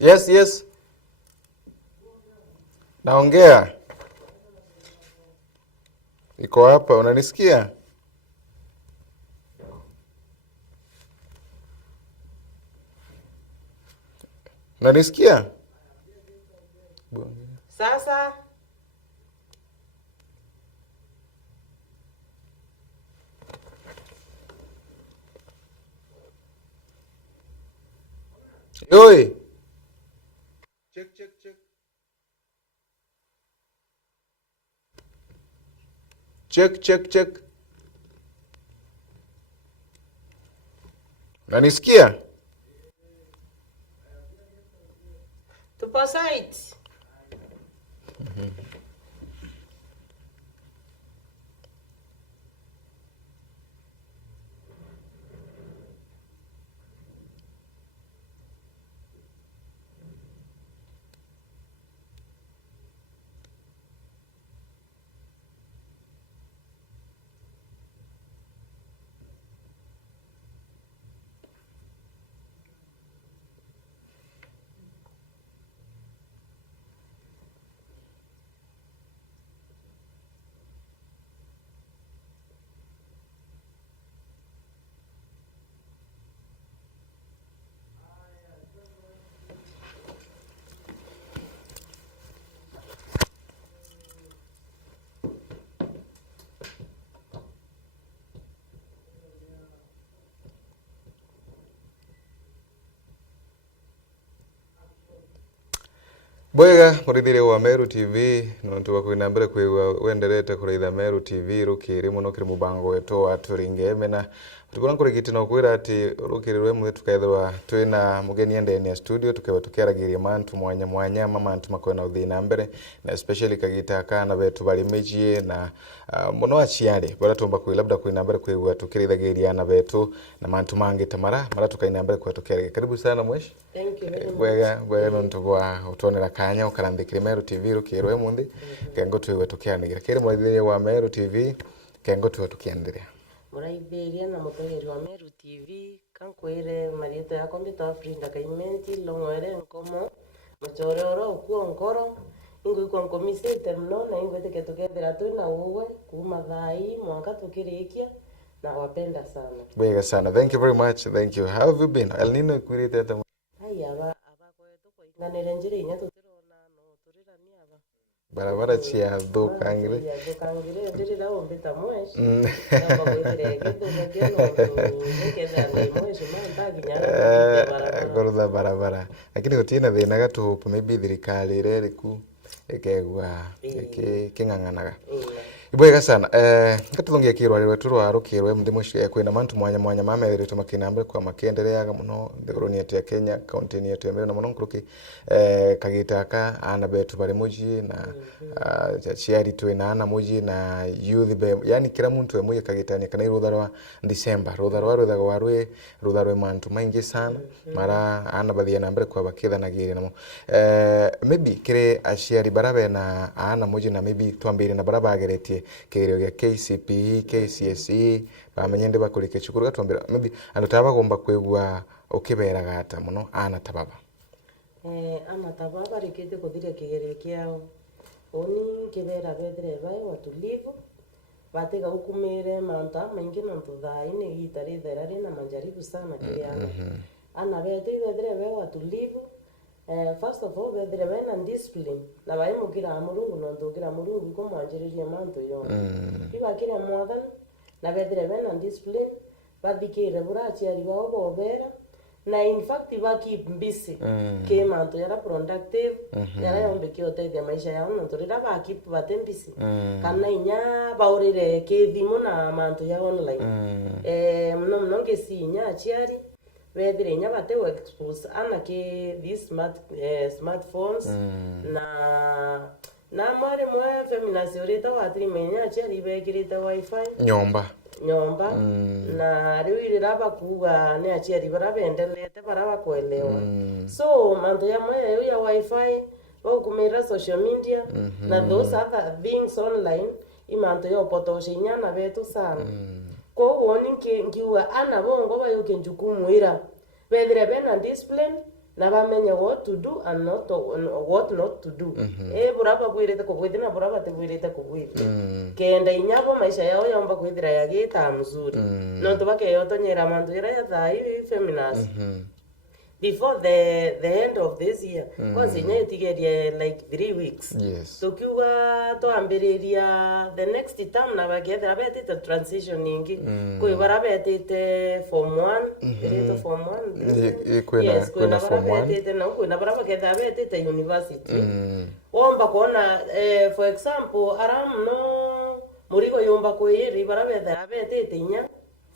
Yes, yes. Naongea. Iko hapa, unanisikia? Unanisikia? Sasa Yoi. Check, check, check. Check, check, check. Unanisikia? tupo site. Bwega murithire wa Meru TV nontu wakwina mbere kwigwa wenderete kureitha Meru TV rukiri muno kiri mubango wetu wa turingeme na tukora kurigiti no kwira ati rukiri rwemwe tukaithwa twina mugeni endeni ya studio tukewe tukeragiria mantu mwanya mantu makona uthina mbere na especially kagita kana betu bali meji na muno aciari bara tumba kwi labda kwina mbere kwigwa tukirithagiria na betu na mantu mangi tamara mara tukaina mbere kwa tukeragiria. Karibu sana mweshi. Thank you very much. Bwega nontu bwa utonera kanya ukarandikire Meru TV rukirwe mundi kengo tuwe tukianigira kiri mwithire wa Meru TV kengo tuwe tukiandiria Muraithiria na mutegeri wa Meru TV kankwire marieto ya kompyuta Frinda Kaimenti longwere nkomo muchore oro kuo nkoro ingo iko nkomisete mno na ingo teke tukethera twina uwe kuma thai mwaka tukirikia na wapenda sana. Bwega sana. Thank you very much. Thank you. How have you been? El Nino kwirite ata Aba kwetu kwa inganire njire inya tutirona no turira ni aba barabara chia thukangire thukangire ndirira ombita mweshi namba kwithire kitu ngeno nikeza ni mweshi mantaginya gorotha barabara lakini gutina thina gatu maybe thirikari reriku ikegwa kinganganaga Ibwega sana ngatuthongia kirwa rwetu rwa rukirwe mndimwe kwina mantu mwanya mamethiritwe makinambe kwa makendereaga muno thiguruni ya Kenya county yetu ya Meru na muno nkuruki kagita ka ana betu bari muji na ciari twina ana muji na youth be yani kila muntu emuye kagitania kana irutha rwa December rutha rwe mantu maingi sana mara ana bathia na mbere kwa bakithanagiria namo maybe kire aciari barabe na ana muji na maybe twambire na barabageretie kigerio gya KCPE KCSE bamenyende bakurike cukuru gatwambira maybe andu tabagomba kwigwa ukiberaga ata muno ana tababa ana tababa rikete kuthira kigerio kiao oni kibera bethire bai watulivu batega ukumire manta maingi no tuthai ni gitari therari na manjaribu sana kiriana ana bethire bai watulivu first of all bethire bai na discipline na bai mukira murungu no ntukira murungu ko mwanjiriria manto yo iba kire mwathani na bethire bai na discipline bathikire burachiari wao bobera na in fact ba keep busy ke manto yara productive yara yombe ki oteithia maisha yao no turira ba keep batem busy kana inya baurire ke thimu na manto ya online mno ngesinya achiari bethire inya bate expose ana ke these smartphones na mare mwe feminazi urita watiri menya achiari bekirite wifi nyomba na riwire raba kuga ne achiari barabendelete baraba kuelewa so manto ya moya ya wifi kumira social media na those other things online imanto yo potoshinya na betu sana ko woni ngiwa ana bongo bayo kenjukumu ira bethire bena discipline na bamenye what to do and what not to do buraba bwirete kubwite na buraba tebwirete kubwite kenda inyabo maisha yao yomba kwithira yagita mzuri no tubake yotonyera mantu ira ya thai feminist before the end of this year because inyetigerie like 3 weeks tukiuga twambiriria the next term na bagethera betite transition ingi kwi barabetite form 1 irito form 1 kwina form 1 betite na kwina barabagethera betite university omba kuona for example aram no murigo yomba kwiri barabethera betite inya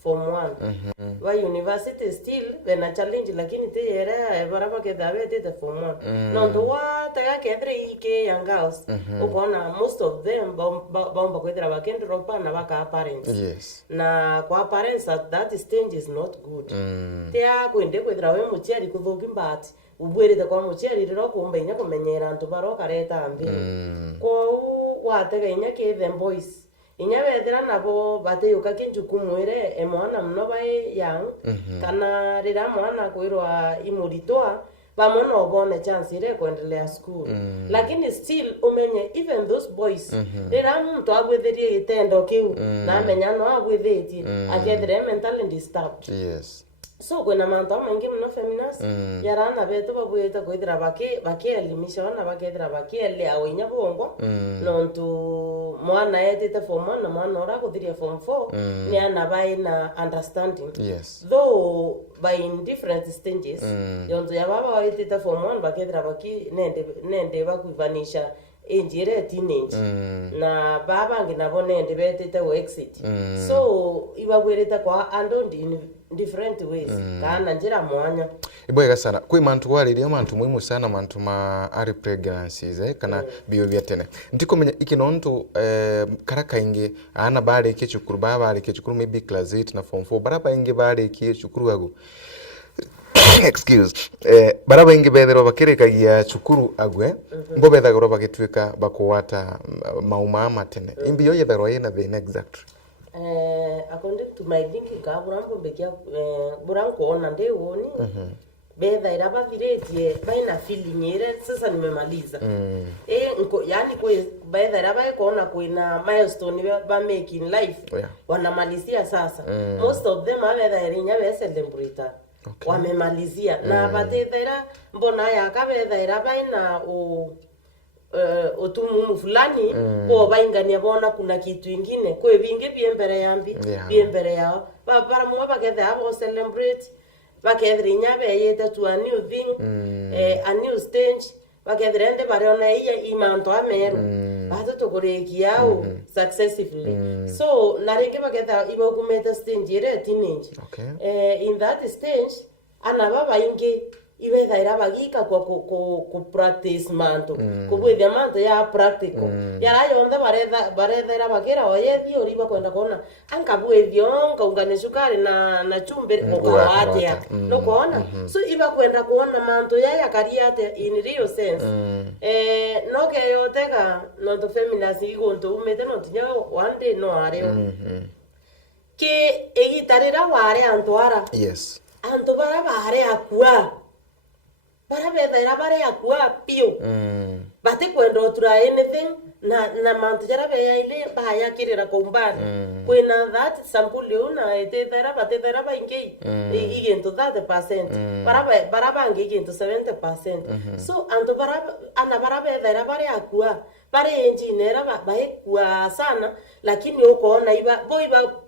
form 1 wa university still bena challenge lakini te era baraba ke dawe te form 1 no ndo wa taga ke 3 ke young girls ukona most of them bomba kwethera bakende ropa na baka parents na kwa parents at that stage is not good te akwende kwethera we muchiari kuthuki mbati ubwerete kwa muchiari riro kumba inya kumenyera antu baroka reta ambi ko watega inya ke them boys inya bethera nabo bateyuka kinjukumu ire mwana mno bae yang kana rira mwana kwirwa imuritwa bamono bone chance ire kuendelea school lakini still umenye even those boys rira mtu agwetherie itendo kiu na amenya no agwethetie agethre mentally disturbed so kwena manto maingi mno feminist yarana beto babwete kwithira bakielimisha na bakethira bakiele awinya bongo nontu mwana yetite form 1 na mwana ora kuthiria form 4 ni ana bai na understanding though by in different stages yonzo ya baba yetite form 1 bakethira baki nende bakuivanisha injire teenage na baba ngina nende betite exit so ibagwereta kwa and in different ways kana njira mwanya ibwega sana kwi mantu wariria mantu muhimu sana mantu ma early pregnancies kana bio bya tene ndikomenya ikinontu karaka inge ana bari ke chukuru baba ke chukuru maybe class 8 na form 4 baraba inge bari ke chukuru agu excuse baraba inge bethero bakirekagia chukuru agwe mbo bethagoro bagitwika bakuwata mauma matene imbiyo yethero yena the exact according to my thinking ka burambo bekia buranko ona ndewoni betha ira bathiretie baina feeling ire sasa nimemaliza yani kwa betha ira baikona kuina milestone ba make in life wanamalizia sasa most of them abetha irinya be celebrate wamemalizia na batethera mbona yakabetha ira baina otumu fulani bo baingania bona kuna kitu ingine kwe binge biembere yambi biembere yao para mwa baketha abo celebrate bakethri nyabe yete to a new thing a new stage bakethri ende barona iya imanto ameru bato tokorekia au successfully so naringe baketha ibo kumeta stage ire teenage in that stage ana baba inge ibetha ira bagika ku practice manto kubwithia manto ya practical yara yonde baretha ira bagira oyethi oriba kwenda kona ankabwethio ngaungane sukari na chumbe okawatia no kuona so iba kwenda kuona manto ya kariate in real sense no ke yotega no to feminist igonto umete no tinya one day no areo ke egitarira ware antwara anto bare akua barabetha ira bare akua pio bate kwenda try anything na mantu jara be ile baya kirira kumbana kwena that sample una etethera batethera baingi igento 30% baraba ngi igento 70% so anto barabetha ira bare akua bare engineer baekua sana lakini ukoona iba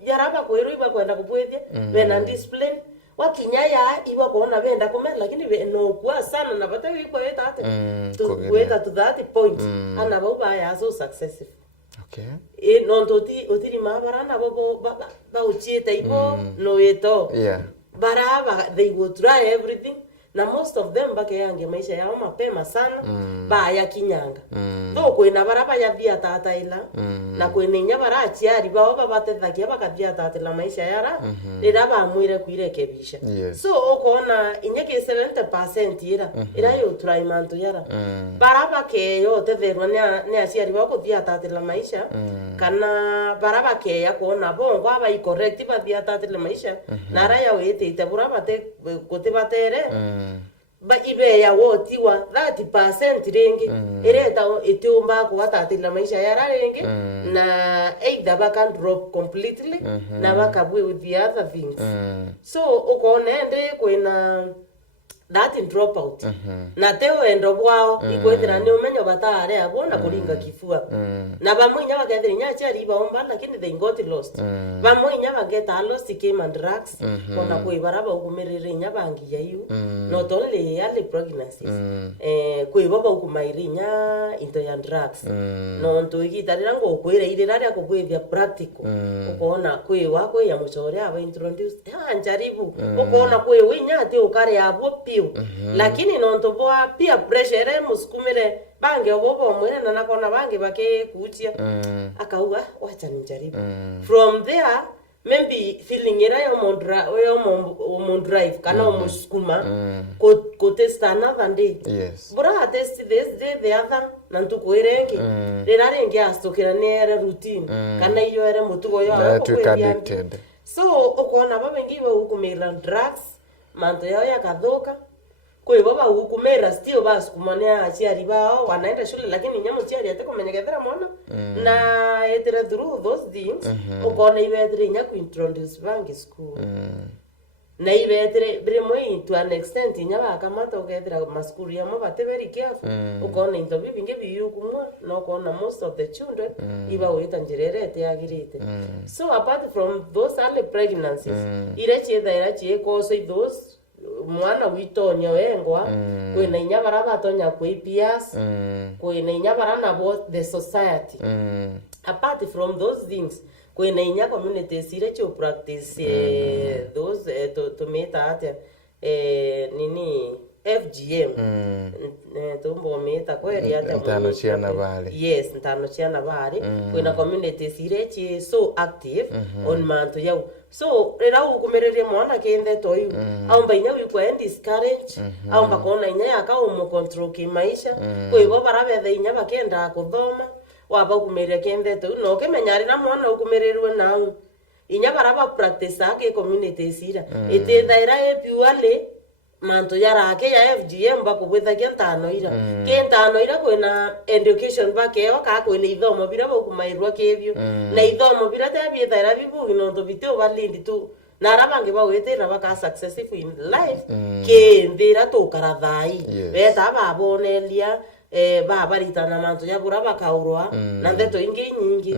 yaraba kwero iba kwenda kubwethia bena discipline wakinyaya iba kuona benda kumela lakini no kwa sana na bata iko yetate to that point ana baba ya so successful no toti otiri mabarana babo ba uchieta ibo no yeto baraba they would try everything na most of them bake yange maisha yao mapema sana ba ya kinyanga no kwena baraba ya via tata ila na kwenenya barachiari baba batethakia bakathia tata la maisha yara rira bamwire kwirekebisha so ukona inyeke 70% ira yo try manto yara baraba ke yo tetherwa ne aciari bakuthia tata la maisha kana baraba ke ya kuona bongo aba i correct bathia tata la maisha na raya wete ite buraba te kote batere ba ibe ya wotiwa 30% rengi ireta itiumba kuwatatila maisha ya rengi na either baka drop completely na bakabwe with the other things so ukonende kwina that in drop out na teo endo bwao ikwethira ni umenyo batare abona kuringa kifua na bamwinya bagethira nya chari baomba lakini they got lost bamwinya bageta lost came and drugs kona kuibaraba ukumirire nya bangi yayu not only early pregnancies kuibaba ukumairi nya into ya drugs no ntuigitarira ngo kwire irira ria kubwithia practical ukona kuiwa ya muchore aba introduce njaribu ukona kuiwa nya ati ukare abo pio lakini nonto boa peer pressure muskumire bange obobo mwene na nakona bange bake kuchia akauga wacha njaribu from there maybe feeling era yo drive kana muskuma ko test another day bura test this day the other nantu koirengi rera rengi astokera nera routine kana iyo era mutugo yo addicted so ukona babengi ba ukumira drugs manto yao yakathoka kwa baba ukumera still bas kumania achiari bao wanaenda shule lakini nyamu chiari ate kumenyekethera mwana na etera through those things ukona ibetre nya ku introduce bangi school na ibetre bremoi to an extent nya bakamata ukethera maskuru ya mabate very careful ukona into bibinge biyukumwa no ukona most of the children iba weta njirerete yagirite so apart from those early pregnancies irachi koso those mwana witonyo wengwa kwina inyabara batonya kwipias kwina inyabara nabo the society apart from those things kwina inya communities irecho practice those to meet at nini FGM tumbo meta kweli hata ntano chiana bali yes ntano chiana bali kwina communities irechi so active on manto yao so rera ukumereria mwana kende toyu aumba inya wikwa discourage aumba kona inya yaka umu control ki maisha kwibo barabethe inya bakenda kuthoma waba ukumereria kende toyu no kemenyari na mwana ukumererwe nau inya baraba practice ake communities ira itithaira epiwale manto yarake ya FGM bakubwetha kentano ira kentano ira kwina education bakeo ka kwina ithomo bira bokumairwa kebyo na ithomo bira tabietha ira bibu no to bitio balindi tu na rabange bawetera baka successful in life ke ndira to karathai beta babonelia babaritana manto yabura bakaurwa na ndeto ingi nyingi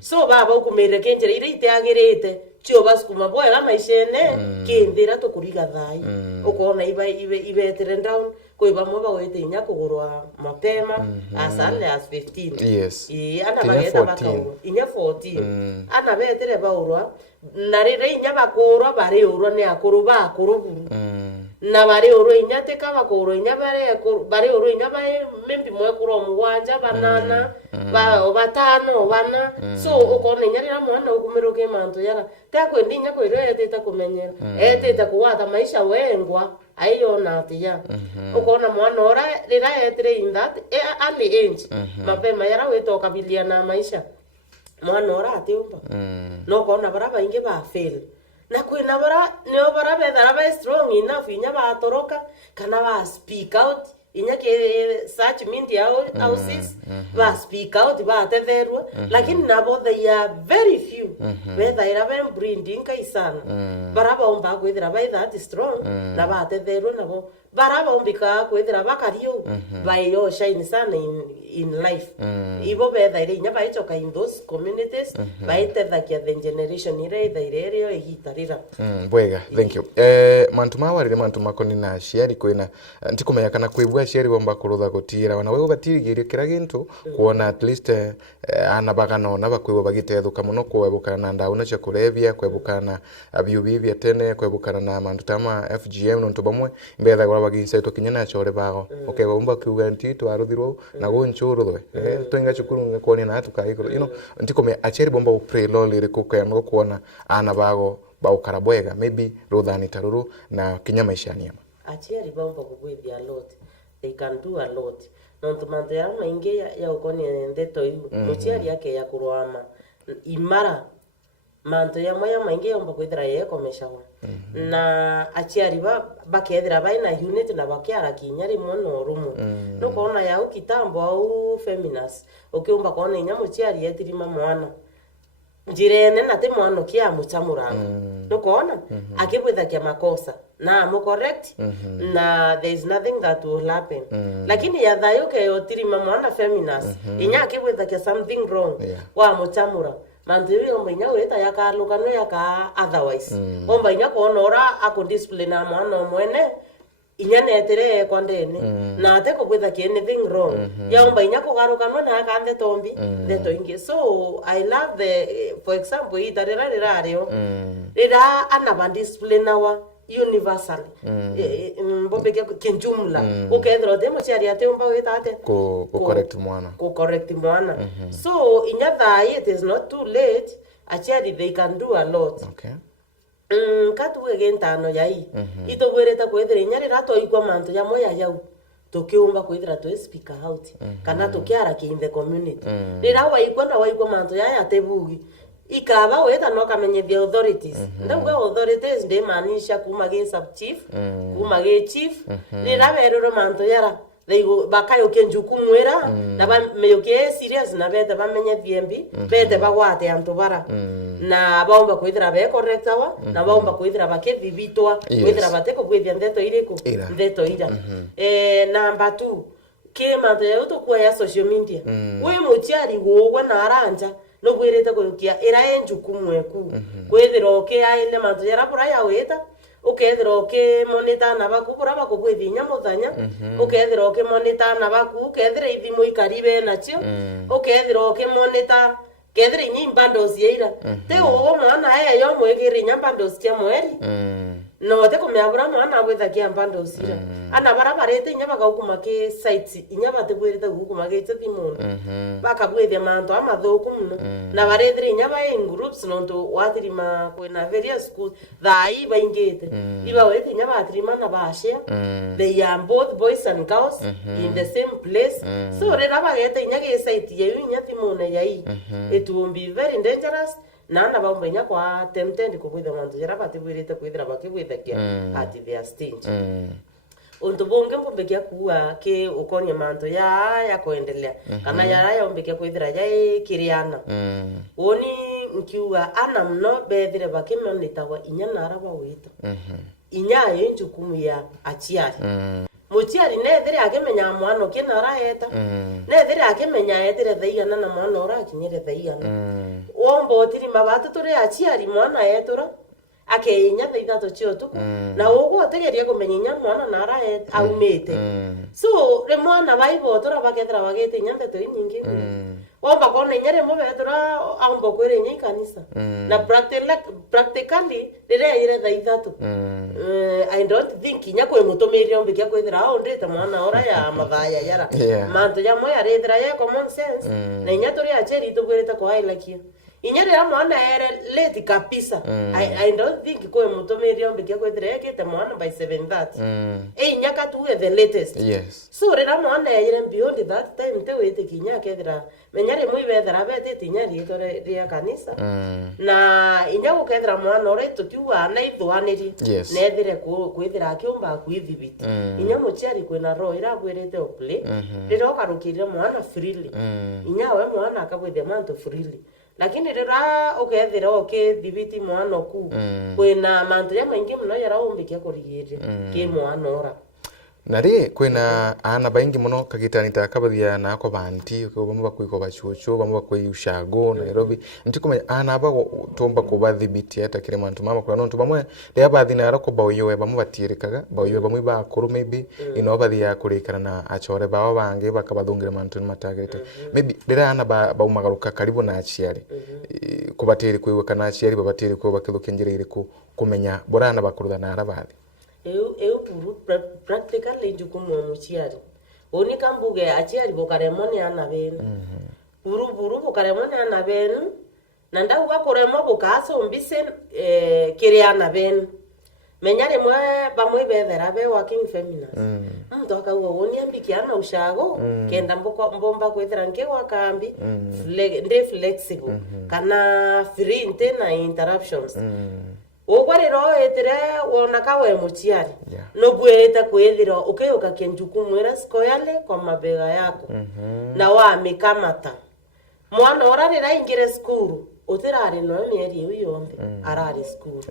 so baba ukumere kenjere ire iteagirite chio baskuma boya maishene kindira to kuriga thai ukona ibe down ko iba mo bawete inya kugurwa mapema as early as 15 yes ana bageta bakaurwa inya 14 ana betere baurwa na rire inya bakurwa bari urwa ne akuru bakuru na bari urwa inya teka bakuru inya bari urwa inya bae membi mwe kuro mugwanja banana ba batano bana so ukona inya rira mwana ukumeroke manto yara takwe ndinya ko ire eteta kumenyera eteta kuwata maisha wengwa ayo na tia ukona mwana ora rira etre in that early age mapema yara wetoka bilia na maisha mwana ora atiumba no kona baraba inge ba fail na kwina bara ne bara bethara ba strong enough inya ba toroka kana ba speak out inya ke such media houses ba speak out ba tetherwa lakini nabo they are very few whether ira ben breeding kaisana baraba umba kwithira ba that strong na ba tetherwa nabo baraba umbika kwithira bakario ba yo shine sana in life ibo betha ire inya ba ichoka in those communities ba itethakia the generation ire ithairerio igitarira bwega thank you mantu mawarire mantu makoni na ciari kwina ntikumenya kana kwibwa ciari bomba kurutha gutira wana wewe batirigire kira gintu kuona at least ana bagano na bakwibwa bagitethuka muno kwebukana na ndauna cia kurevia kwebukana abiubibia tene kwebukana na mantu tama FGM no ntubamwe mbetha gwa baginse to kinyana chore bago okay bomba kiuga nti twaruthirwo na gonchuruthwe twenga chukuru ngakoni na tukaikuru ntikome acheri bomba upre lolire kukaya kuona ana bago baukara bwega maybe rothani taruru na kinya maisha nyama acheri bomba kugwithia a lot they can do a lot nontu manto ya maingi ya ukoni ndeto yu muchiari yake ya kurwama imara manto ya moya maingi yomba kwithira yekomeshawa na achiari bakethira baina unit na bakiara kinya rimwe no rumwe nukona yau kitambo au feminist ukiumba kona inya muchiari yetirima mwana njirene na te mwana kia muchamuranga nukona akibwitha kia makosa na mo correct na there is nothing that will happen lakini ya thayo ke otirima mwana feminist inya akibwitha kia something wrong wa muchamura mandiri omba inya weta yakaluka no yaka otherwise omba inya konora ako discipline na mwana mwene inya netere kwa ndene na ate ko bwetha ki anything wrong ya omba inya kugaruka no na kande tombi deto ingi so I love the for example itarera rirario rira anaba discipline nawa universally mbobeke kinjumla ukethro demo chiari ate omba weta ate ko correct mwana so in that it is not too late actually they can do a lot katu egentano yai ito gwereta kwethira inyari rato ikwa manto ya moya yau tokiumba kwithira to speak out kana tokiara ki in the community rira wa ikwa na wa ikwa manto ya atebugi ikaba weta no kamenye the authorities ndauga authorities de manisha kuma ge sub chief kuma ge chief rira beroro manto yara theigo bakayo kenjuku mwera na ba meyoke serious na bete bamenye vyembi bete bagwate antubara na baomba kwithira be correct awa na baomba kwithira bakethibitwa kwithira bateko kwithia ndeto iriko ndeto ira number 2 ke manto ya uto ya social media we muchiari wowe na aranja no bwirete kurukia era enjuku mweku kwithira oke aile manto ya rapura ya weta ukethira ke monitor na baku bura bakugwithinya muthanya ukethira ke monitor na baku ukethira ithimu ikaribe nacio ukethira ke monitor kethira inyi bundles yeira te uwo mwana aya yo mwegire nya bundles kia mweri no te kumyagura mwana gwitha kia bundles ira ana barabarete inya bagakuma ke sites inya batebwirite gukuma ke thimu bakabwithia manto amathuku muno na barethire inya ba in groups nonto watirima kwina various schools thai baingite iba wete inya batirima na bashia they are both boys and girls in the same place so rera bagete inya ke site yeyu inya thimu na yai it will be very dangerous na baumba inya kwa tempted kubwitha manto jara batebwirite kwithira bakibwitha kia at their stage unto bonge mbombekia kuwa ke ukonya manto ya kuendelea kana ya ombekia kwithira ya kiriana oni nkiwa ana mno bethire bakimonitawa inya naraba wita inya yenjukumu ya achiari muchiari nethire akimenya mwana kinara eta nethire akimenya etire thaiana na mwana ora akinyire thaiana wombo otiri mabatu turi achiari mwana etura akeinya thaithato cio tuku na ugo otegeria kumenya mwana nara aumite so re mwana baibo tora bakethra bagete nyambe to nyingi womba kona nyere mo betura ambo kwere nyi kanisa na practically rire ire thaithato I don't think nya kwe mutomeria ombe kya kwethra ondete mwana ora ya mathaya yara manto ya moya rethra ya common sense na nya tori acheri tugwerete ko hailakia inyere ya mwana ere late kabisa I don't think kwe mutomeria ombe kya kwethra yake mwana by 7:30 nyaka tu the latest so rira mwana ere beyond that time te wete kinya kethra menyare mwi bethra bete tinyari tore ria kanisa na inya gukethra mwana ore tukiwa na ithwaniri nethire kwithira kiumba kwithibiti inya muchiari kwina ro ira bwerete ople rira okarukirira mwana freely inya we mwana akabwithia manto freely lakini rira ukethira okithibiti mwana ku kwina manto ya maingi muno yara umbikia kurigire ki mwana ora nari kwina ana baingi muno kagitanita kabathia na ko banti bamwe bakwiko bachuchu bamwe bakwiyushago Nairobi ntikumenya ana bago tomba kubathibiti hata kire mantu mama kuna nontu bamwe de abathina ara ko bayowe bamwe batirikaga bayowe bamwe ba kuru maybe ino bathia kurikana na achore bawo bange bakabathungira mantu matagete maybe dira ana baumagaruka karibu na achiari kubatiri kwiwe kana achiari babatiri ko bakithukinjirire kumenya borana bakurutha na arabathi eu practically njukumu muchiari oni kambuge achiari bokaremoni ana benu buru bokaremoni ana benu nanda uwa koremo bokaso mbise kire ana benu menya rimwe bamwe bethera be working feminines muntu akauga woni ambikiana ushago kenda mbomba kwethera nke wakambi ndi flexible kana free na interruptions Ogwarero etere wona kawe muchiari no bwete kwethira ukeyuka kenjukumu era skoyale kwa mabega yako na wa mikamata mwana orarira ingire skuru utirari no mieri iyu yombe arari skuru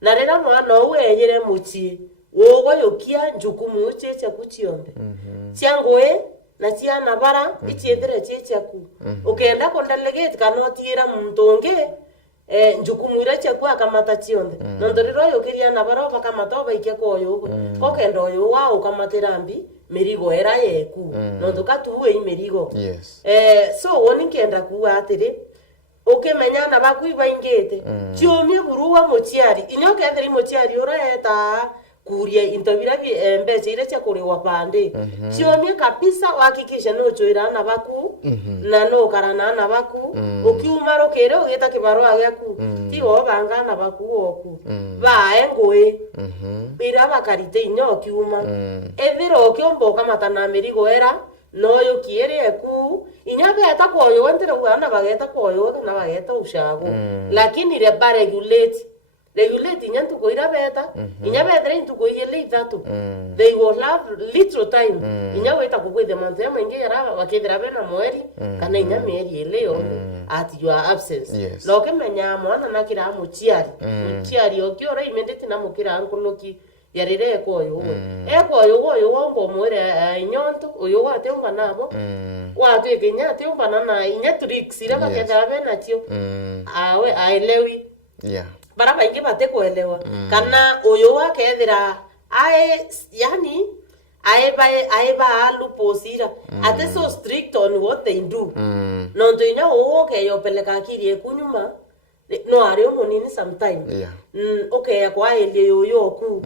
na rera mwana uweyire muchi wogo yokia njukumu uchecha kuchiombe chiangoe na chiana bara ichiethire checha ku ukenda kondelegate kanotira muntonge njukumu ira chakwa akamata chionde nondoriro yokiria na baro bakamata baike koyo ko kendo yo wa ukamaterambi merigo era yeku nondoka tuwe imerigo so woni kenda kuwa atiri ukimenya na bakuiba ingete chiomye buruwa mochiari inyoke athiri mochiari ora eta kuria intobira mbeche ile chakuri wapande chiomye kabisa hakikisha no choira na baku na no karana na baku ukiumaro kere ugeta kibaro agaku ti obanga na baku oku bae ngoe bira bakarite inyo kiuma ethiro kiombo kamata na merigo era no yo kiere eku inyabe atakoyo wentero wana bageta koyo na bageta ushago lakini re regulate nyantu koira beta inyabe entre ko yele ithatu they will have little time inyabe itakukwethe manze maingi yara bakethera bena mweri kana inyame eri eleo at your absence no kemenya mwana nakira muchiari okiora imendete na mukira ankuloki yarire koyo koyo wongo mwere inyonto oyo watemba nabo watu ekenya temba na inyatrix ira bakethera bena tio awe aelewi bara baingi bate kuelewa kana uyu wakethira yani ba alu posira ate so strict on what they do no ntinya oke yo peleka kirie kunyuma no ari omunini sometime okay kwa ele yoyo ku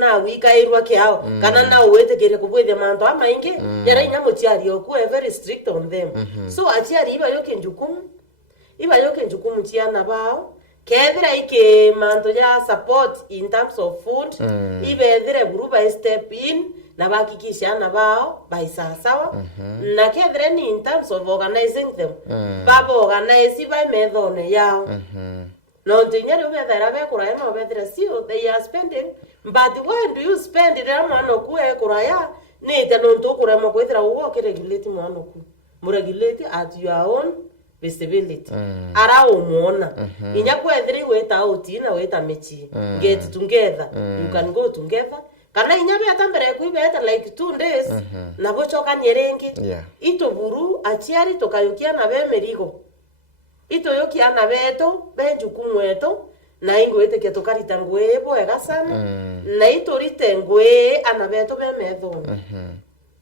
na wika irwa kiao kana na uwete kire kubwethe manto amaingi yara inya mochiari oku very strict on them so achiari iba yoke njukumu chiana bao kethira ike manto ya support in terms of food ibethire guruba step in na bakikisha na bao baisasawa na kethira ni in terms of organizing them babo organize by method yao no tinyari ubethira be kuraya no bethira sio they are spending but when do you spend it amano ku e kuraya ni tano ntokura mo kwethira uwo kiregulate mwana ku muregulate at your own visibility ara umuona inya kwethiri weta outi na weta mechi get together you can go together kana inya beta mbere kuibeta like 2 days na bochoka nyerenge ito buru achiari tokayukia na be merigo ito yokia na beto benjukumu eto na ingwete ke tokarita ngwe boega sana na ito rite ngwe ana beto be metho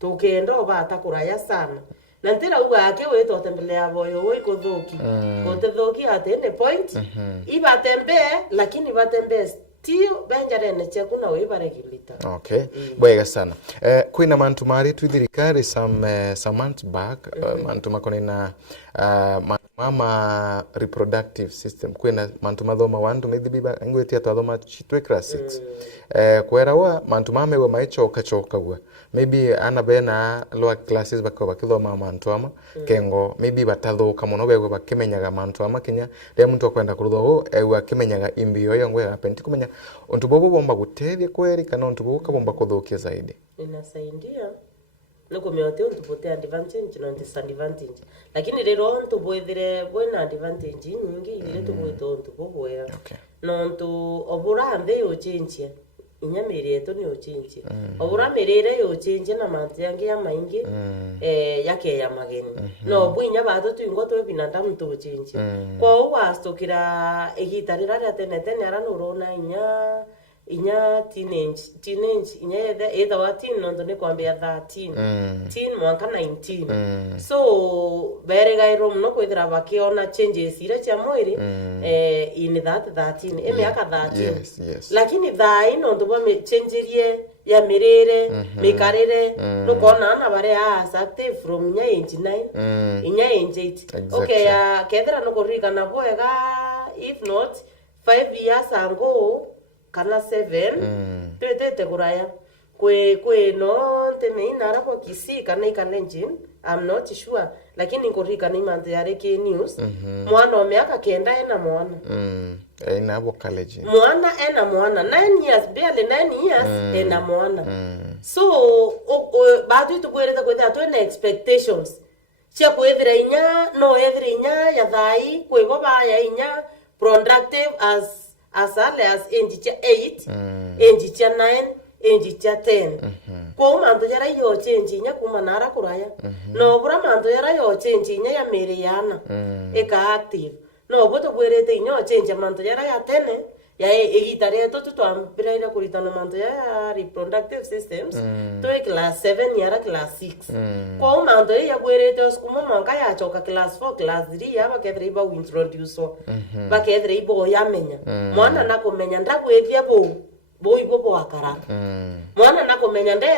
tokendo bata kuraya sana nantira uga ake weto tembelea boyo woi kodhoki kote dhoki atene point iba tembe lakini batembe tio benjarene chekuna we baregulita bwega sana kwina mantu mari twithirikari some months back mantu makonena mama reproductive system kwina mantu mathoma wandu mithibiba ngweti atwathoma chitwe class 6 kwerawa mantu mamewe maichoka gwa maybe ana bena lower classes bakaba kithoma mantu ama kengo maybe batathuka muno begwe bakimenyaga mantu ama kinya ria muntu akwenda kurutho ewa kimenyaga imbio yo ngwe apenti kumenya untu bobo bomba gutethia kweri kana untu bobo kabomba kuthukia zaidi inasaidia nuko meote untu bote advantage na disadvantage lakini rero untu boethire bona advantage nyingi ile tubwito untu bobo ya no untu obura ande yo change inyamiri eto ni ochinchi obura merere yo change na manti yangi ya maingi yake ya mageni no bwinya bato twingo to binadamu to change kwa uwastokira egitarira ya tenetene ara nurona inya teenage inya either wa teen no ndone kwambia 13 teen mwaka 19 so beregairo mno kwithira bakiona changes ira cha mwiri in that 13 miaka 13 lakini thai no ndo me changerie ya mirire mikarire no kona na bare active from nya age 9 inya age 8 okay ya kethira no kurika na boega if not 5 years ago kana 7 twetete kuraya kwe no teme inara kwa Kisii kana Ikalenjin, I'm not sure, lakini ngorika ni mantu yare ki news mwana miaka kenda ena mwana ina hapo college mwana ena mwana 9 years barely 9 years ena mwana so badu tugwereta kwetha twena expectations cia kwethira inya no ethira inya ya thai kwibo ba ya inya productive as early as age 8 age 9 age 10 kwa mantu yara yo change inya kuma nara kuraya no bura mantu yara yo change inya ya mere yana eka active no boto bwerete inya change mantu yara ya tene ya egitare to twambira ira kuritana mantu ya reproductive systems to class 7 yara class 6 kwa mantu ya bwerete oskuma manka ya choka class 4 class 3 ya bakethre iba introduce bakethre ibo yamenya mwana nakumenya ndagwethia bo ibo wakara mwana nakumenya nde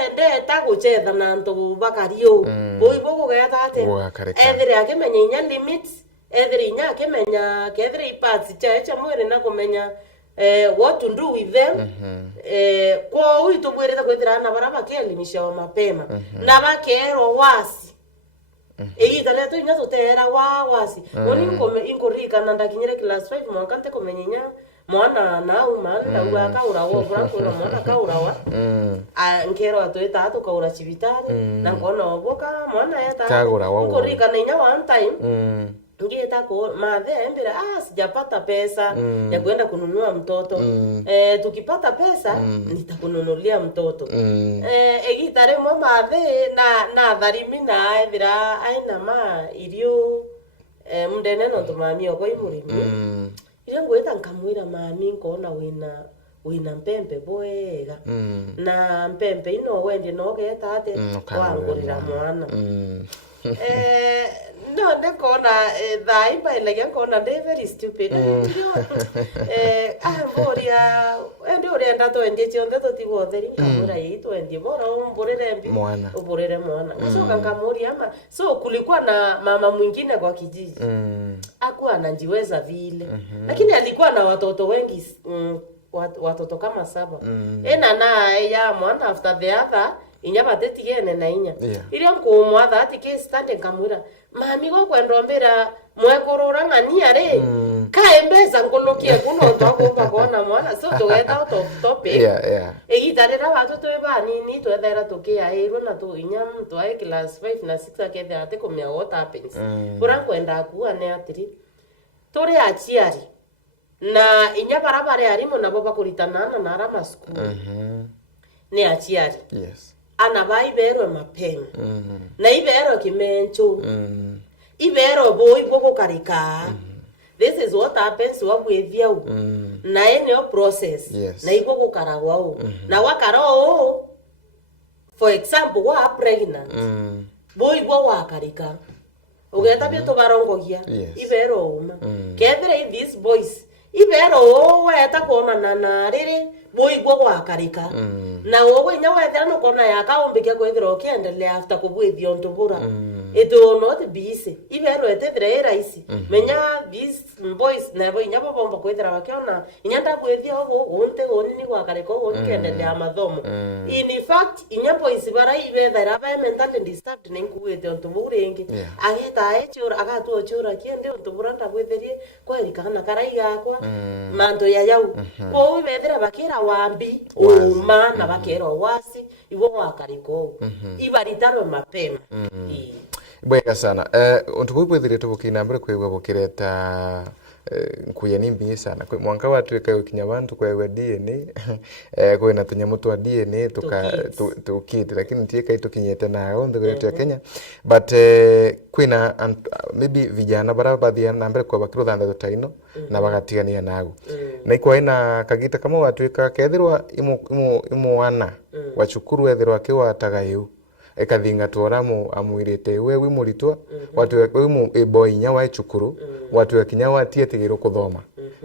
ta guchetha na ntu bakario bo ibo gugeta ate ethire akimenya inya limits ethire inya akimenya kethire parts cha mwere nakumenya what to do with them kwa uitu bwereta kwethira na baraba kielimisha wa mapema na bakero wasi igitale to inya tutera wasi oni inkorika na ndakinyire class 5 mwankante kumenya mwana na umana na akaura wo bra ko mwana kaurawa nkero atweta atukaura cibitari na ngona oboka mwana yata inkorika na inya one time ngeta ko madhe mbira sijapata pesa ya kwenda kununua mtoto tukipata pesa nitakununulia mtoto egitare mo madhe na dharimi na ethira aina ma irio mndene no tumami oko imurimi ile ngweta nkamwira mami nkona wina mpempe boega na mpempe ino wende no geta ate wangurira mwana no ndekona thai by like nkona they very stupid ngoria ende orienda to ende chionde to tigo theri nkamura yitu ende bora umborere mbi uborere mwana so nkamuria ama so kulikuwa na mama mwingine kwa kijiji hakuwa anajiweza vile lakini alikuwa na watoto wengi watoto kama 7 na ya mwana after the other inya bateti gene na inya ile nkumwatha ati ke stand nkamwira mami go kwendombera mwekorora ngani are kaembeza nkolokie kuno twako bakona mwana so tugeta out of topic egitarira watoto ebani ni twethera tukia ero na tu inya mtu ai class 5 na 6 akethe ate kumya what happens bura kwenda kuwa ne atiri tore achiari na inya barabara arimo nabo bakuritana na arama school ne achiari ana bai bero mapema na ibero kimencho ibero boy boko karika this is what happens wabwethia na eneo process na iboko karagwa na wakaro for example wa pregnant boy bo wakarika ugeta byo barongogia ibero uma kethire these boys ibero weta kuona na riri boy bo wakarika na wowe nya wethera no kona yakaombikia kwethira okiendelea after kubwithio ntubura it will not be easy ibero etethira raisi menya these boys na bo nya bomba kwethira wakiona inya ndabwithio unte oni gwakarika okiendelea mathomo in fact inya boys bara ibethera ba mentally disturbed ninguwete ntubura ingi ageta echura agatu ochura kiende ntubura ndabwitherie kwerika na karaiga kwa manto ya yau ko ibethira bakira wambi uma na bakero wasi iwo wakariko ibaritaro mapema bwega sana untukubwithire tubukina mbere kwegwa bukireta nkuya nimbi sana mwanka watwika ukinya bantu kwegwa DNA kwena tunyamu twa DNA tukiti lakini tieka itukinyete nayo ndugire ya Kenya but kwina maybe vijana barabadhia na mbere kwa bakiro thanda tutaino na bagatigania nago na ikwa ina kagita kama watwika kethirwa imu wana wachukuru ethirwa kiwa tagayu ekathinga tworamu amwirite we wimuritwa watu we boy nya wa chukuru watu kinya watie tigiro kuthoma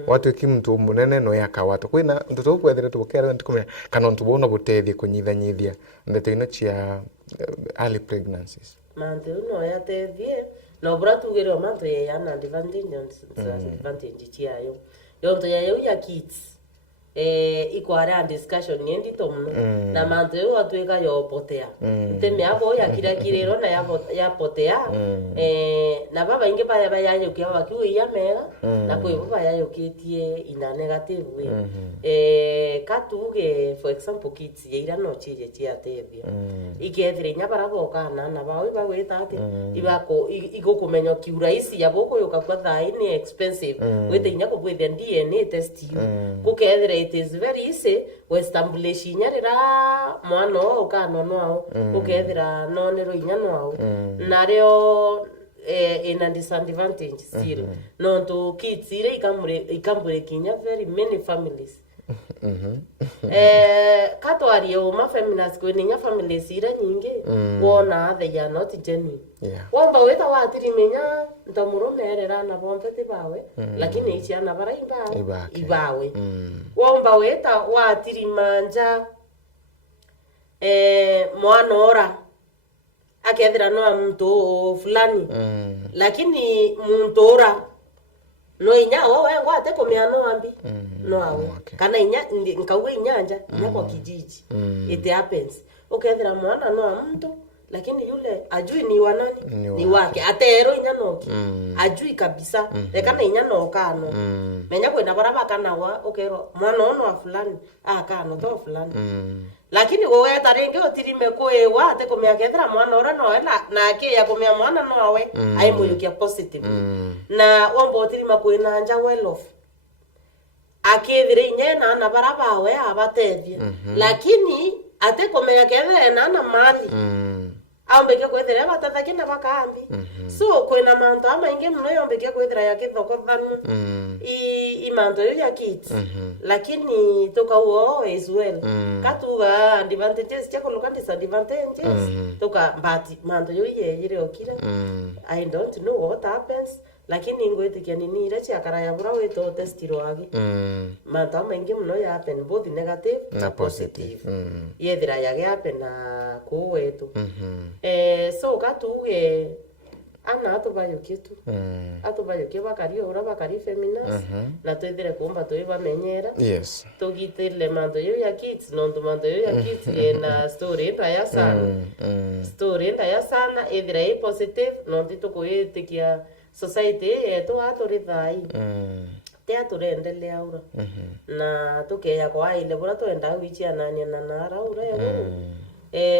watu kimtu munene no yakawata kwina ndoto kwethire tubukera ntikumenya kana ntubona butethi kunyithanyithia ndeto ino chia early pregnancies mante no yatethie no bra tugero manto ya na advantage chiayo yonto ya kids ikware discussion niendi tomno na manto yo atweka yo potea teme abo ya kira kirero na ya potea na baba inge baya yo kia wakiwe ya mega na kwe baba ya yo kitie ina negative way katuge for example kids ira no chije chia tebia ikethire nya barabo kana na bawe bawe tate ibako igokumenyo kiuraisi ya boko yo kakwa thai ni expensive wete nya ko bwe DNA test you kukethire it is very easy westambulish nyarira mwana ukano no ukethira no nero inyano nario in a disadvantage still no to kids ire ikamure kinya very many families katwari o ma feminist ko ninya families ira nyingi wona they are not genuine wamba weta watiri menya ntamuromerera na bompete bawe lakini ichi ana bara ibawe wamba weta watiri manja mwana ora akethira no mtu fulani lakini muntora no inya wewe ngwate kumiano ambi no awe kana inya nkauwe inyanja nya kwa kijiji it happens ukethira mwana no mtu lakini yule ajui ni wanani ni wake atero inya noki ajui kabisa lekana inya no kano menya kwena baraba kana wa ukero mwana ono wa fulani kano to fulani lakini wewe taringe otirime koewa ate komya kethira mwana ora no na ake ya komya mwana no awe ai muyukia positive na wombo otirima koina anja well off akethire nyena na baraba we abatethie lakini ate komya kethira na mali ambeke kwethira batatha na bakambi so koina manto amainge mno yombeke kwethira ya kithoko thanu i manto ya kids lakini toka uo as well katuga advantages chako loka disadvantages toka but manto yo yire okira I don't know what happens lakini ngwetikia nini ira chiakara ya bura weto testiro agi manto amainge mno ya happen both negative na positive yethira ya happen na kuwetu so katuge ana atubayukie tu atubayukie bakari ora bakari feminist na twethire kumba twiba menyera tugitile mando yo ya kids no mando yo ya kids na story ndaya sana ethire positive no titukuitikia society yetu aturithai te aturendelea ura na tukeya kwa ile bora twenda wichi anania na nara ura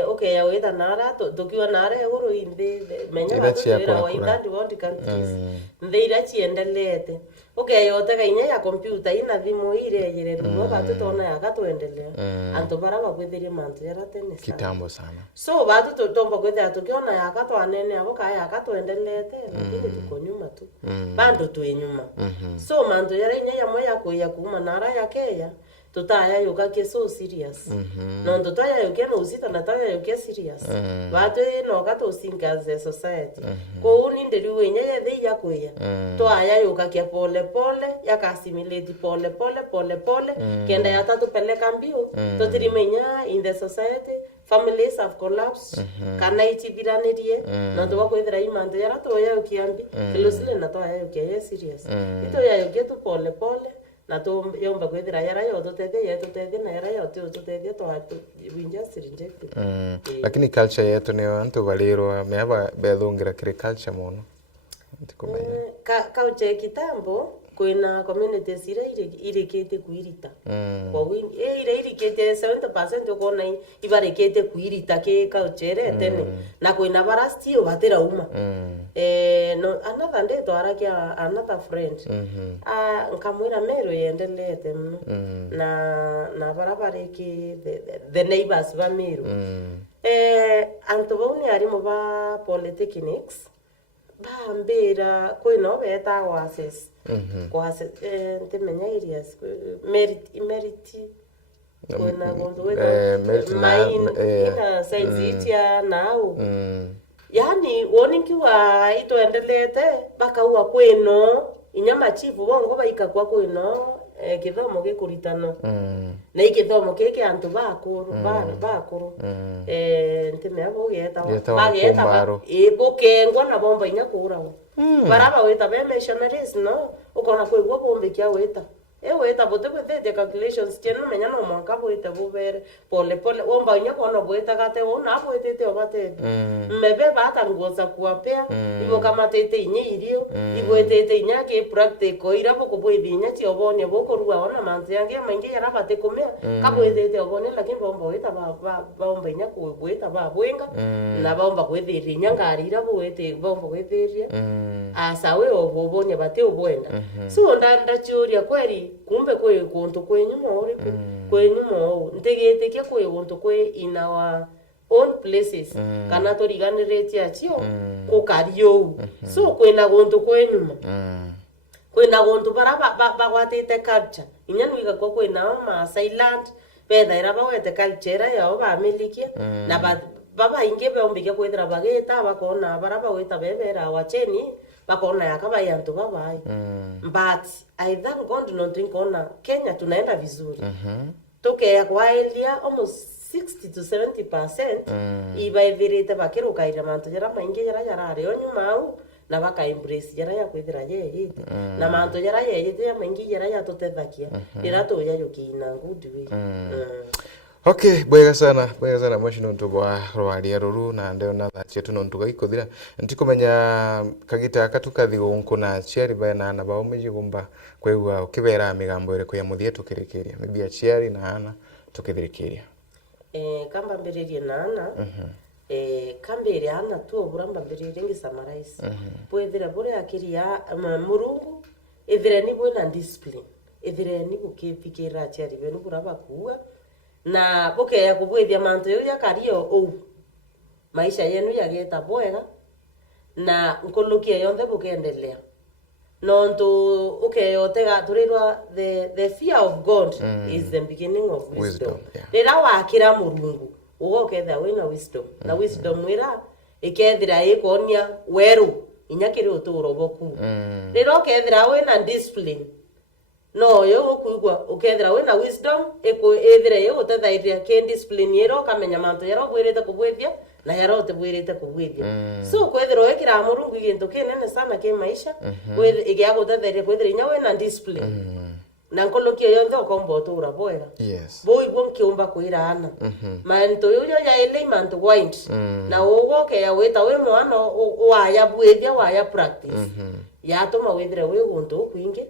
okay ya weta nara tukiwa nara uru inde menya batwira wa indandi wondi countries ndeira chiendelete okay yote kainya ya computer ina thimo ire yire ruo batu tona ya gatwendelea anto bara bagwithirie mantu yara tene kitambo sana so batu tutomba gwithia tukiona ya gatwanene abo kaya gatwendelete lakini tuko nyuma tu bando tu nyuma so mantu yara inya ya moya kuya kuma nara ya keya tutaya yoga ke so serious no tutaya yoga no usita na taya yoga serious batu no gato singas the society ko uni nderu wenya ya de ya kuya to aya yoga ke pole pole ya ka assimilate pole pole kenda ya tatu peleka mbio to tirimenya in the society families have collapsed kana itibiranirie no to bakwithira imando ya to ya ukiambi kilosile na to ya yoga serious ito ya yoga to pole pole na to yomba kwethira yara yo tutete na yara yo tutete to atu winja sirinjekti lakini culture yetu ni antu balirwa meaba bethungira kiri culture muno ndikumenya culture kitambo kwina communities irekete kuirita kwa wingi irekete 70% ukona ibarekete kuirita ke culture tene na kwina barasti batera uma no another day to arakia another friend nkamwira mero yendelete mno na barabareki the neighbors ba mero anto boni ari mo ba polytechnics bambera kwina beta wases kwa ntemenya areas merit kwina gondo ina saizitia nao yani woninkiwa itoendelete baka uwa kwino inyama chifu bongo baika kwa kwino kithomo gikuritano na ikithomo keke antu bakuru ntime abo geta bageta bokengwa na bomba inya kurawo baraba weta be missionaries no ukona kwigwa bombe kya weta weta bote the calculations tieno menya no mwanka boite bubere pole pole omba nya kono boite kate ona boite obate mebe bata ngoza kuapea ibo kama tete inye irio ibo tete inya ke practical ira boko boide inya ti obone boko ruwa ona manzi yange mainge yara bate komea ka boite obone lakini bomba boite bomba inya ko boite bwenga na bomba boite inya ngari ira boite bomba boite asawe obonye bate obwenda so ndanda churia kweli kumbe kwe kuntu kwenyuma uri kwenyuma ntegete kya kwe kuntu kwe in our own places kana to riganirete achio kukario so kwena kuntu kwenyuma kwena kuntu bara bagwatite culture inyanu iga ko kwena ma silent betha ira bagwete culture yao bamilikia na baba inge beombike kwethira bageta bakona bara bagweta bebera wacheni bakona yakaba yantu babai but I thank God not tunkona Kenya tunaenda vizuri toke kwa elia almost 60 to 70% iba everete bakiruka ira mantu jara mainge jara ari onyuma au na baka embrace jara ya kwithira ye na mantu jara ye te mainge jara ya totethakia ira to ya yukina good way Okay, bwega sana mwashino ntubwa rwaria ruru na ndeo na chetu no ntuga ikothira ntikumenya kagita katukathi gonko na chiari bana na baomeji gumba kwegwa ukibera migambo ire kuya muthie tukirikiria maybe chiari na ana tukithirikiria kamba mbiririe na ana kambere ana tu oburamba mbiririe ngi summarize bwethira bore akiria murungu ethire ni bwena discipline ethire ni gukithikira chiari benu buraba kuwa na boke kubwithia mantu ya kario o maisha yenu yageta bwega na nkulukia yonthe bukendelea nonto ukeyotega turirwa the fear of God is the beginning of wisdom rira wakira murungu ugoketha wina wisdom na wisdom wira ikethira ikonia weru inyakiri uturo boku rira ukethira wina discipline no yo kuigwa ukethira wina wisdom ethire yo utethaithia ke discipline yero kamenya mantu yero bwirite kubwithia na yero tebwirite kubwithia so kwethira wekira murungu igintu kinene sana ke maisha igia gutethaithia kwethira inya wina discipline na nkolokia yonthe ukomba utura bwega boy bonkiumba kwira ana mantu yo ya ile mantu wind na ugoke ya weta we mwana waya bwithia waya practice yatuma wethire we guntu kwingi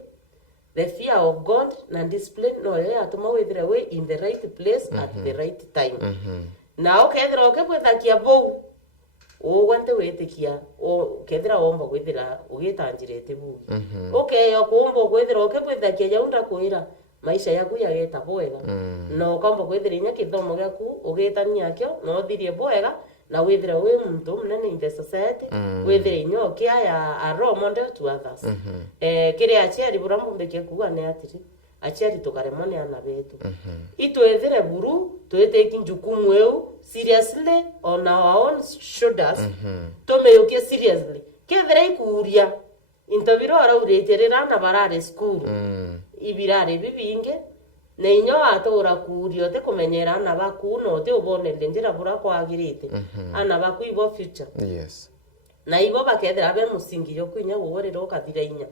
the fear of God and discipline no yatuma wethire we in the right place at the right time na ukethira ukebwethakia bou ugwante wetikia ukethira womba gwithira ugitanjirete bu ukeyo kumbo gwithira ukebwethakia yaunda kwira maisha yaku yageta bwega no kombo gwithira inya kithomo gyaku ugitania kyo no thirie bwega na withira we muntu mnene in the society withira inyokia ya a role model to others kire achiari burambu mbeke kuwa ne atiri achiari tukaremone ana betu itwethire buru tweteki njukumu eu seriously on our own shoulders tomeyokie seriously kethira ikuria interview ara ureterera na barare school ibirare bibinge na inyo atora kurio te kumenyera ana baku no te ubone ndira bura kwagirite ana baku ibo future na ibo bakethera be musingi yo kwinya worera ukathira inya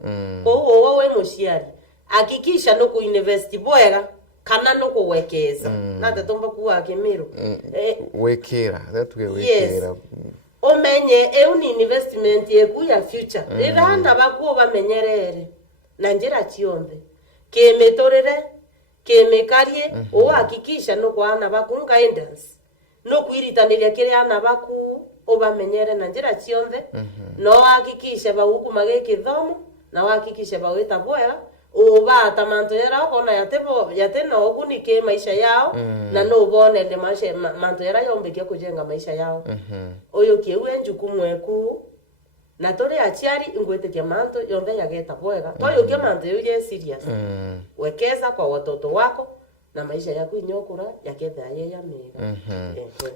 ko we mushiari hakikisha no kuinvest bwega kana no kuwekeza na tatomba kuwa kemero wekera that wekera omenye euni investment yeku ya future rira na baku bamenyerere na njira chionde kemetorere kemekarie uhakikisha no kwa ana baku guidance no kuiritaniria kire ana baku obamenyere na njira chionde no hakikisha baguku mageke thomo na hakikisha baweta bwega ubata mantu yara kona yatena ogunike maisha yao na no bone le maisha mantu yara yombeke kujenga maisha yao oyo kiewe njukumu eku na tore achiari ingwetekia mantu yonthe yageta bwega toyo ke mantu yoye serious wekeza kwa watoto wako na maisha yako inyokura yaketha ya mega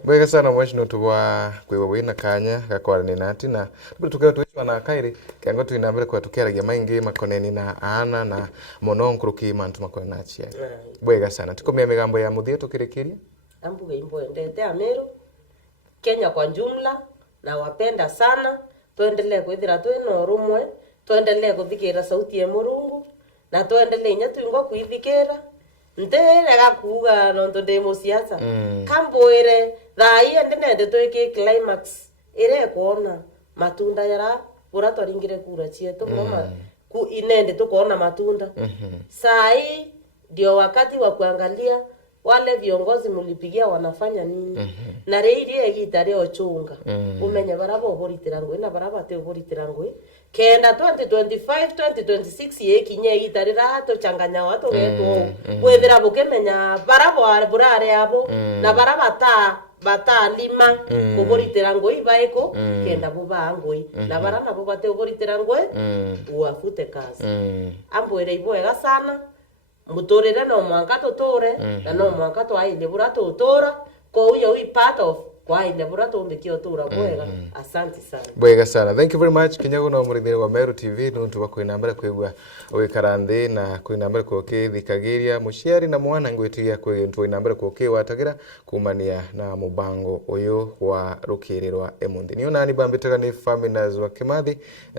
bwega sana mwashino tubwa kwiwa wina kanya gakwarane nati na tukeo tuichwa na kairi kango tuinambere kwa tukeragia maingi makoneni na ana na mononkruki mantu makona achia bwega sana tukomea migambo ya muthie tukirikiria ambuga imbo endete amero Kenya kwa jumla na wapenda sana tuendelee kwithira twina urumwe tuendelee kuthikira sauti ya Murungu na tuendelee nya twingo kuithikira nterega kuga nonto ndi musiasa kambwire thai ende nende twiki climax ire kuona matunda yara pura twaringire kura chietu mama ku inende tukoona matunda sai ndio wakati wa kuangalia wale viongozi mulipigia wanafanya nini na reire gitare ochunga umenya barabo boritira ngwe na baraba te boritira ngwe kenda 2025 2026 yekinye gitare rato changanya watu wetu wethira bukemenya barabo burare abo na baraba bata lima kuboritira ngwe baiko kenda buba ngwe na barana bubate boritira ngwe uafute kazi ambwere iboega sana mutorere no mwanka tutore na no mwanka twaile bura tutora ko uyo we part of kwaile bura tumbikio tura bwega asante sana bwega sana. Thank you very much kinyago no murithire wa Meru TV nuntu bakwinambira kwigwa wikarande na kwinambira koke thikagiria muciari na mwana ngwitigia kwintu inambira koke watagira kumania na mubango uyu wa rukirirwa emundi niyo nani bambitaga ni Famina wa Kimathi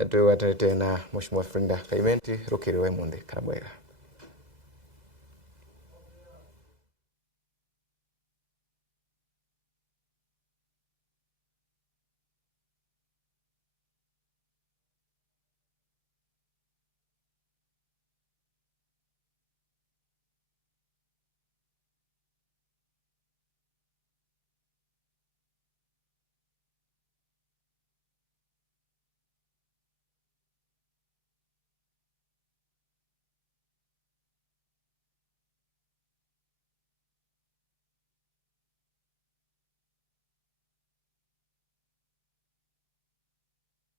twewatanite na Mheshimiwa Frida Kaimenti rukirirwa emundi karabwega.